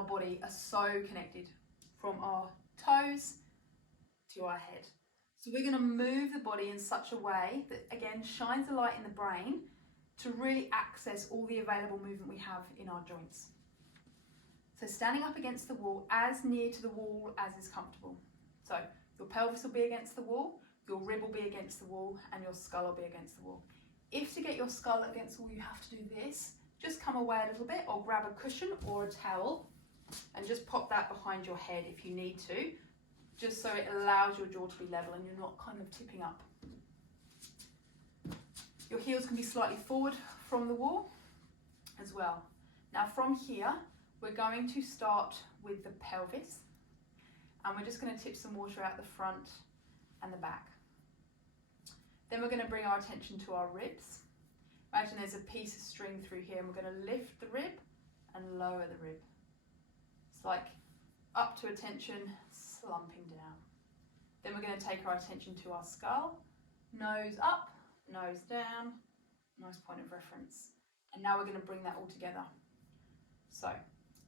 our body are so connected from our toes to our head. So we're going to move the body in such a way that, again, shines a light in the brain to really access all the available movement we have in our joints. So standing up against the wall, as near to the wall as is comfortable. So your pelvis will be against the wall, your rib will be against the wall, and your skull will be against the wall. If to get your skull against the wall you have to do this, just come away a little bit or grab a cushion or a towel and just pop that behind your head if you need to, just so it allows your jaw to be level and you're not kind of tipping up. Your heels can be slightly forward from the wall as well. Now from here, we're going to start with the pelvis, and we're just going to tip some water out the front and the back. Then we're going to bring our attention to our ribs. Imagine there's a piece of string through here, and we're going to lift the rib and lower the rib. It's like up to attention, slumping down. Then we're going to take our attention to our skull, nose up, nose down, nice point of reference. And now we're going to bring that all together. So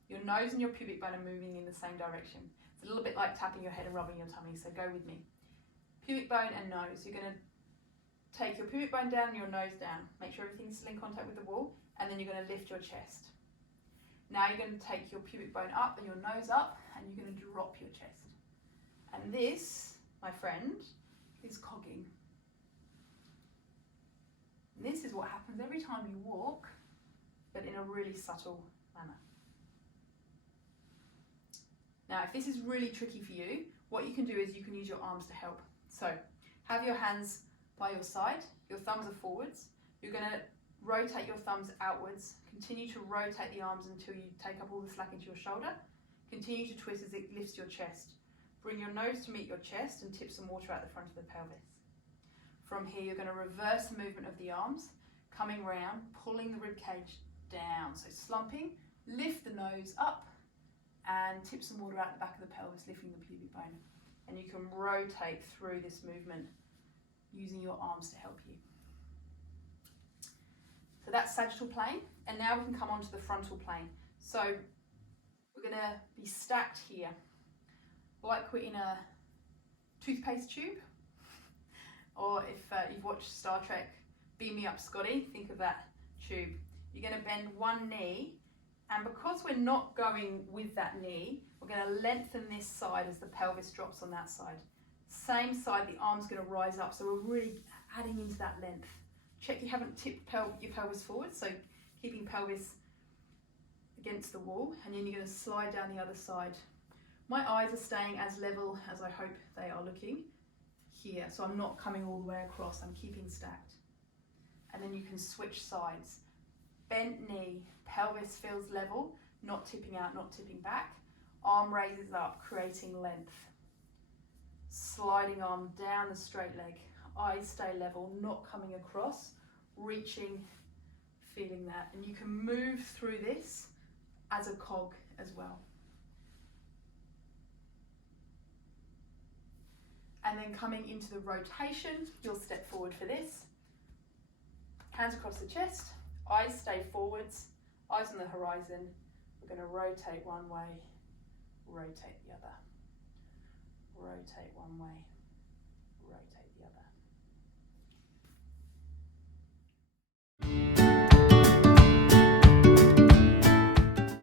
your nose and your pubic bone are moving in the same direction. It's a little bit like tapping your head and rubbing your tummy, so go with me. Pubic bone and nose. You're going to take your pubic bone down and your nose down. Make sure everything's still in contact with the wall, and then you're going to lift your chest. Now you're going to take your pubic bone up and your nose up, and you're going to drop your chest. And this, my friend, is cogging. And this is what happens every time you walk, but in a really subtle manner. Now, if this is really tricky for you, what you can do is you can use your arms to help. So have your hands by your side, your thumbs are forwards. You're going to rotate your thumbs outwards. Continue to rotate the arms until you take up all the slack into your shoulder. Continue to twist as it lifts your chest. Bring your nose to meet your chest and tip some water out the front of the pelvis. From here, you're going to reverse the movement of the arms, coming round, pulling the rib cage down. So slumping, lift the nose up and tip some water out the back of the pelvis, lifting the pubic bone. And you can rotate through this movement using your arms to help you. So that's sagittal plane, and now we can come onto the frontal plane. So we're going to be stacked here, like we're in a toothpaste tube, or if you've watched Star Trek, Beam Me Up Scotty, think of that tube. You're going to bend one knee, and because we're not going with that knee, we're going to lengthen this side as the pelvis drops on that side. Same side, the arm's going to rise up, so we're really adding into that length. Check you haven't tipped your pelvis forward, so keeping pelvis against the wall, and then you're going to slide down the other side. My eyes are staying as level as I hope they are looking here, so I'm not coming all the way across, I'm keeping stacked. And then you can switch sides. Bent knee, pelvis feels level, not tipping out, not tipping back. Arm raises up, creating length. Sliding arm down the straight leg. Eyes stay level, not coming across, reaching, feeling that. And you can move through this as a cog as well. And then coming into the rotation, you'll step forward for this. Hands across the chest, eyes stay forwards, eyes on the horizon. We're going to rotate one way, rotate the other. Rotate one way,